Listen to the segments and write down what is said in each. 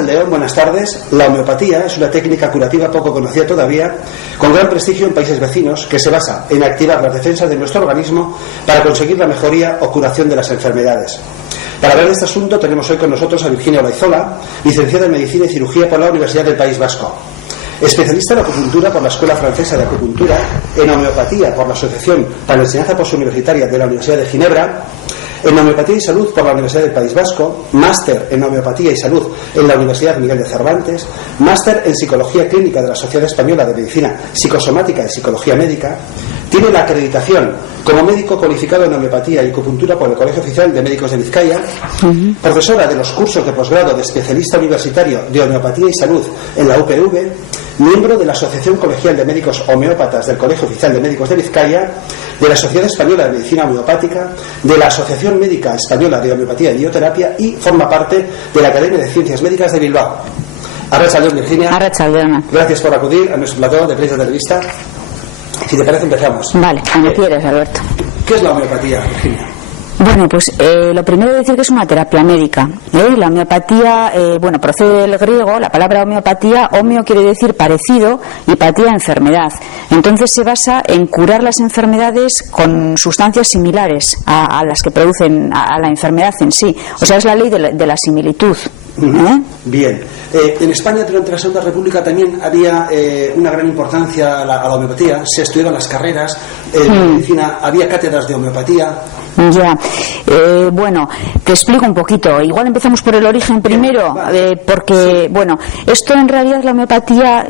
del León, buenas tardes. La homeopatía es una técnica curativa poco conocida todavía, con gran prestigio en países vecinos, que se basa en activar las defensas de nuestro organismo para conseguir la mejoría o curación de las enfermedades. Para hablar de este asunto tenemos hoy con nosotros a Virginia Olaizola, licenciada en Medicina y Cirugía por la Universidad del País Vasco, especialista en acupuntura por la Escuela Francesa de Acupuntura, en homeopatía por la Asociación para la Enseñanza Postuniversitaria de la Universidad de Ginebra, en homeopatía y salud por la Universidad del País Vasco, máster en homeopatía y salud en la Universidad Miguel de Cervantes, máster en psicología clínica de la Sociedad Española de Medicina Psicosomática y Psicología Médica. Tiene la acreditación como médico cualificado en homeopatía y acupuntura por el Colegio Oficial de Médicos de Vizcaya, profesora de los cursos de posgrado de especialista universitario de homeopatía y salud en la UPV, miembro de la Asociación Colegial de Médicos Homeópatas del Colegio Oficial de Médicos de Vizcaya, de la Sociedad Española de Medicina Homeopática, de la Asociación Médica Española de Homeopatía y Bioterapia y forma parte de la Academia de Ciencias Médicas de Bilbao. Arratsaldeon, Virginia. Arratsaldeon. Gracias por acudir a nuestro plató de prensa de revista. Si te parece, empezamos. Vale, cuando quieres, Alberto. ¿Qué es la homeopatía, Virginia? Bueno, pues lo primero es decir que es una terapia médica. La homeopatía, procede del griego. La palabra homeopatía, homeo quiere decir parecido y patía enfermedad. Entonces se basa en curar las enfermedades con sustancias similares a las que producen a la enfermedad en sí. O sea, es la ley de la similitud. Bien. En España durante la Segunda República también había una gran importancia a la homeopatía. Se estudiaban las carreras en medicina, había cátedras de homeopatía. Ya, te explico un poquito. Igual empezamos por el origen primero, porque, esto en realidad la homeopatía,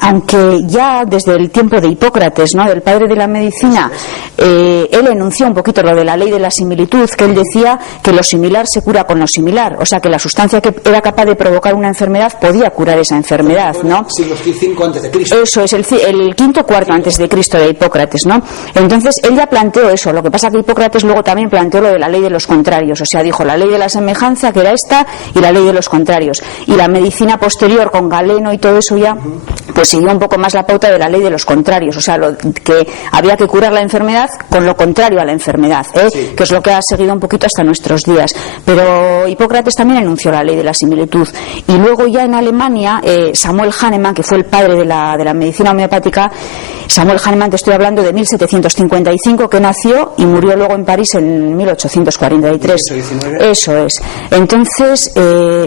aunque ya desde el tiempo de Hipócrates, ¿no?, del padre de la medicina, él enunció un poquito lo de la ley de la similitud, que él decía que lo similar se cura con lo similar, o sea que la sustancia que era capaz de provocar una enfermedad podía curar esa enfermedad, ¿no? Siglos V antes de Cristo. Eso es, el quinto cuarto antes de Cristo de Hipócrates, ¿no? Entonces él ya planteó eso. Lo que pasa que Hipócrates luego también planteó lo de la ley de los contrarios, o sea, dijo la ley de la semejanza, que era esta, y la ley de los contrarios. Y la medicina posterior con Galeno y todo eso ya, pues siguió un poco más la pauta de la ley de los contrarios, o sea, que había que curar la enfermedad con lo contrario a la enfermedad, que es lo que ha seguido un poquito hasta nuestros días. Pero Hipócrates también enunció la ley de la similitud. Y luego ya en Alemania, Samuel Hahnemann, que fue el padre de la medicina homeopática, Samuel Hahnemann, te estoy hablando de 1755, que nació y murió luego en París en 1843. Eso es. Entonces,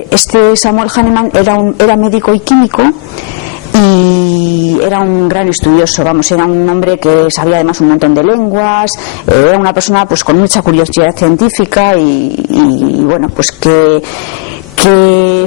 este Samuel Hahnemann era médico y químico y era un gran estudioso, era un hombre que sabía además un montón de lenguas, era una persona pues con mucha curiosidad científica y que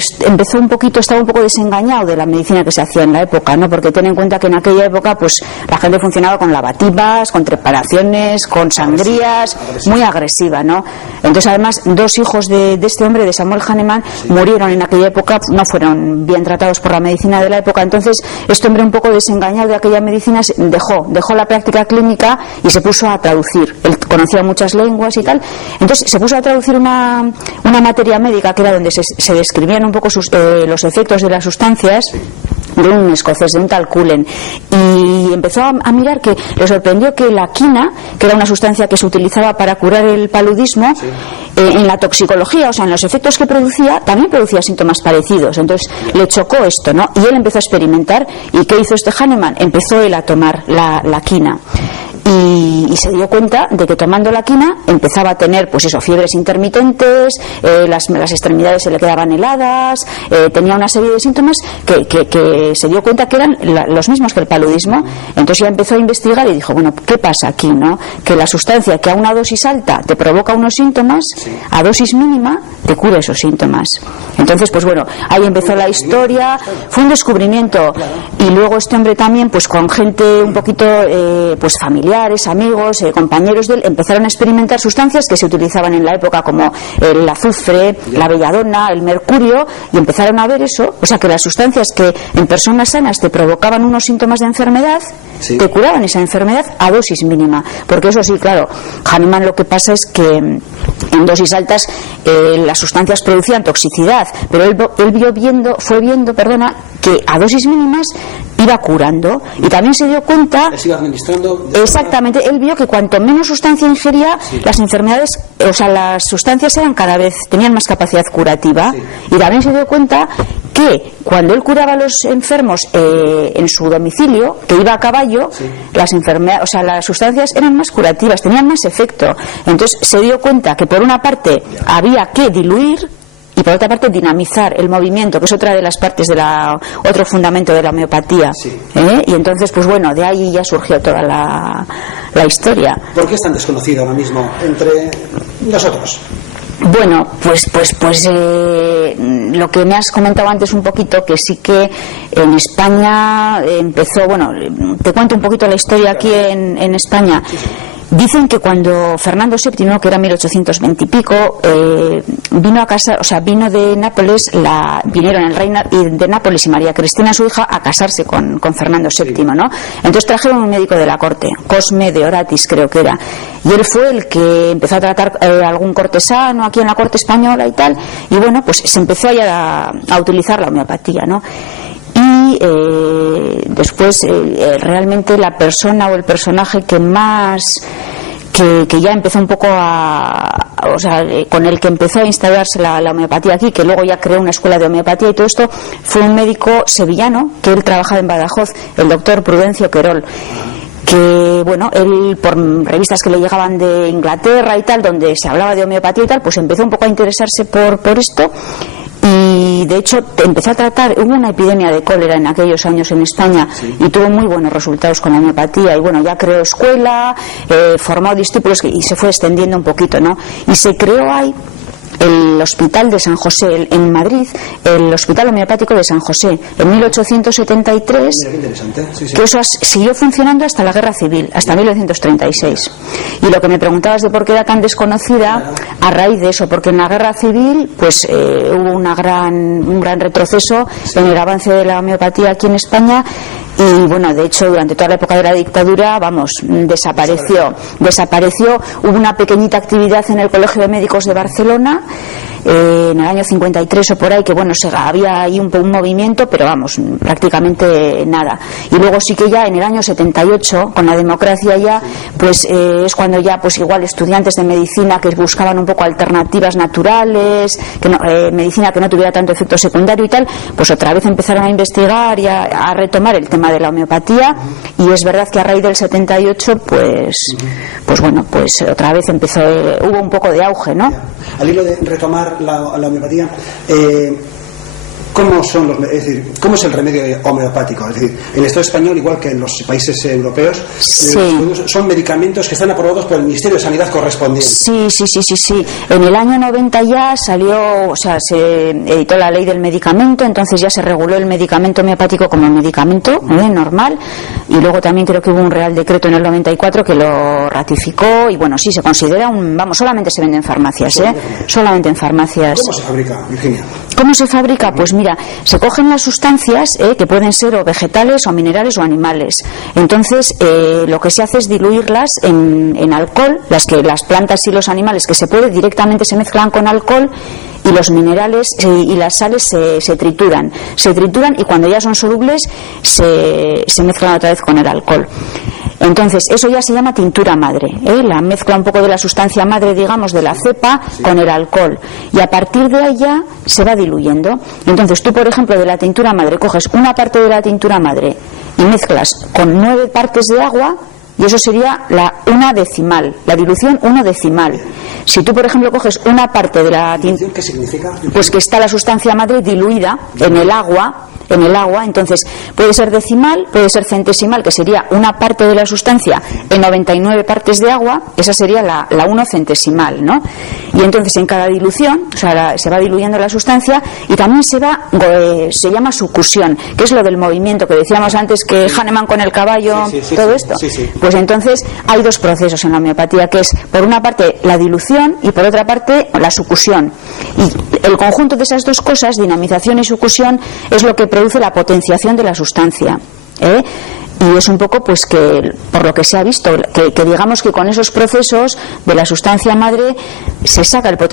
estaba un poco desengañado de la medicina que se hacía en la época, ¿no? Porque ten en cuenta que en aquella época pues la gente funcionaba con lavativas, con preparaciones, con sangrías, muy agresiva, ¿no? Entonces además dos hijos de este hombre, de Samuel Hahnemann, murieron en aquella época, no fueron bien tratados por la medicina de la época. Entonces este hombre, un poco desengañado de aquella medicina, dejó la práctica clínica y se puso a traducir. Él conocía muchas lenguas y tal, entonces se puso a traducir una materia médica que era donde se describían un poco los efectos de las sustancias, de un escocés, de un tal Cullen, y empezó a mirar que le sorprendió que la quina, que era una sustancia que se utilizaba para curar el paludismo, en la toxicología, o sea, en los efectos que producía, también producía síntomas parecidos. Entonces le chocó esto, ¿no? Y él empezó a experimentar. ¿Y qué hizo este Hahnemann? Empezó él a tomar la quina. Y se dio cuenta de que tomando la quina empezaba a tener fiebres intermitentes, las extremidades se le quedaban heladas, tenía una serie de síntomas que se dio cuenta que eran los mismos que el paludismo. Entonces ya empezó a investigar y dijo, ¿qué pasa aquí, no? Que la sustancia que a una dosis alta te provoca unos síntomas, a dosis mínima te cura esos síntomas. Entonces ahí empezó la historia, fue un descubrimiento. Y luego este hombre también, con gente un poquito familiares, amigos, compañeros de él, empezaron a experimentar sustancias que se utilizaban en la época, como el azufre, la belladona, el mercurio, y empezaron a ver eso, o sea, que las sustancias que en personas sanas te provocaban unos síntomas de enfermedad, te curaban esa enfermedad a dosis mínima, porque eso sí, claro, Hahnemann lo que pasa es que en dosis altas las sustancias producían toxicidad, pero él fue viendo que a dosis mínimas iba curando, y también se dio cuenta, iba administrando exactamente, él vio que cuanto menos sustancia ingería, las enfermedades, o sea, las sustancias tenían más capacidad curativa, y también se dio cuenta que cuando él curaba a los enfermos en su domicilio, que iba a caballo, las enfermedades, o sea, las sustancias eran más curativas, tenían más efecto. Entonces se dio cuenta que por una parte había que diluir y por otra parte dinamizar el movimiento, que es otra de las partes de otro fundamento de la homeopatía. Y entonces, pues bueno, de ahí ya surgió toda la historia. ¿Por qué es tan desconocido ahora mismo entre nosotros? Bueno, pues lo que me has comentado antes un poquito, que sí que en España empezó, bueno, te cuento un poquito la historia aquí en España. Dicen que cuando Fernando VII, que era 1820 y pico, vino a casar, o sea, vino de Nápoles, vinieron el rey de Nápoles y María Cristina, su hija, a casarse con Fernando VII, ¿no? Entonces trajeron un médico de la corte, Cosme de Oratis creo que era, y él fue el que empezó a tratar algún cortesano aquí en la corte española y tal, y bueno, pues se empezó a utilizar la homeopatía, ¿no? Y después realmente la persona o el personaje que más que ya empezó un poco o sea, con el que empezó a instalarse la homeopatía aquí, que luego ya creó una escuela de homeopatía y todo esto, fue un médico sevillano que él trabajaba en Badajoz, el doctor Prudencio Querol, que bueno, él por revistas que le llegaban de Inglaterra y tal, donde se hablaba de homeopatía y tal, pues empezó un poco a interesarse por esto. Y de hecho empezó a tratar, hubo una epidemia de cólera en aquellos años en España y tuvo muy buenos resultados con la homeopatía, y bueno, ya creó escuela, formó discípulos y se fue extendiendo un poquito, ¿no? Y se creó ahí el Hospital de San José en Madrid, el Hospital Homeopático de San José, en 1873. Mira, qué interesante. Que eso siguió funcionando hasta la Guerra Civil, hasta 1936. Y lo que me preguntabas de por qué era tan desconocida, a raíz de eso, porque en la Guerra Civil pues hubo un gran retroceso en el avance de la homeopatía aquí en España. Y bueno, de hecho durante toda la época de la dictadura, desapareció, hubo una pequeñita actividad en el Colegio de Médicos de Barcelona en el año 53 o por ahí, que bueno, había ahí un movimiento, pero prácticamente nada. Y luego sí que ya en el año 78, con la democracia ya, pues es cuando ya pues igual estudiantes de medicina que buscaban un poco alternativas naturales, medicina que no tuviera tanto efecto secundario y tal, pues otra vez empezaron a investigar y a retomar el tema de la homeopatía, y es verdad que a raíz del 78 pues bueno, pues otra vez hubo un poco de auge, ¿no? Al hilo de retomar la homeopatía, ¿cómo es el remedio homeopático? Es decir, en el Estado español, igual que en los países europeos, son medicamentos que están aprobados por el Ministerio de Sanidad correspondiente. Sí. En el año 90 ya salió, o sea, se editó la ley del medicamento, entonces ya se reguló el medicamento homeopático como medicamento normal, y luego también creo que hubo un Real Decreto en el 94 que lo ratificó, y bueno, sí, se considera solamente se vende en farmacias, solamente en farmacias. ¿Cómo se fabrica, Virginia? ¿Cómo se fabrica? Pues mira, se cogen las sustancias que pueden ser o vegetales o minerales o animales. Entonces lo que se hace es diluirlas en alcohol. Las plantas y los animales que se puede directamente se mezclan con alcohol, y los minerales y las sales se trituran y cuando ya son solubles se mezclan otra vez con el alcohol. Entonces eso ya se llama tintura madre, la mezcla un poco de la sustancia madre, digamos, de la cepa con el alcohol, y a partir de allá se va diluyendo. Entonces tú, por ejemplo, de la tintura madre coges una parte de la tintura madre y mezclas con 9 partes de agua, y eso sería una decimal, la dilución 1 decimal. Si tú, por ejemplo, coges una parte de la tintura, ¿qué significa? Pues que está la sustancia madre diluida en el agua, entonces puede ser decimal, puede ser centesimal, que sería una parte de la sustancia en 99 partes de agua, esa sería la 1 centesimal, ¿no? Y entonces en cada dilución, o sea, se va diluyendo la sustancia, y también se llama sucusión, que es lo del movimiento que decíamos antes, que Hahnemann con el caballo, todo esto. Pues entonces hay 2 procesos en la homeopatía, que es por una parte la dilución y por otra parte la sucusión. Y el conjunto de esas 2 cosas, dinamización y sucusión, es lo que produce la potenciación de la sustancia. y es un poco pues que por lo que se ha visto que digamos que con esos procesos de la sustancia madre se saca el potencial